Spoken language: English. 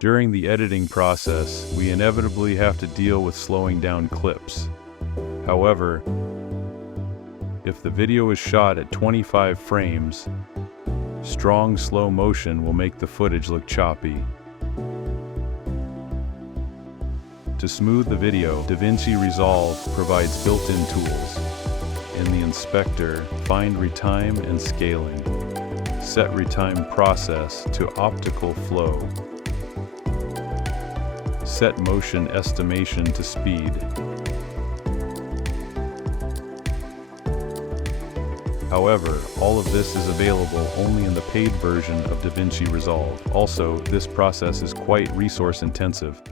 During the editing process, we inevitably have to deal with slowing down clips. However, if the video is shot at 25 frames, strong slow motion will make the footage look choppy. To smooth the video, DaVinci Resolve provides built-in tools. In the inspector, find Retime and Scaling. Set Retime Process to Optical Flow. Set Motion Estimation to Speed. However, all of this is available only in the paid version of DaVinci Resolve. Also, this process is quite resource intensive.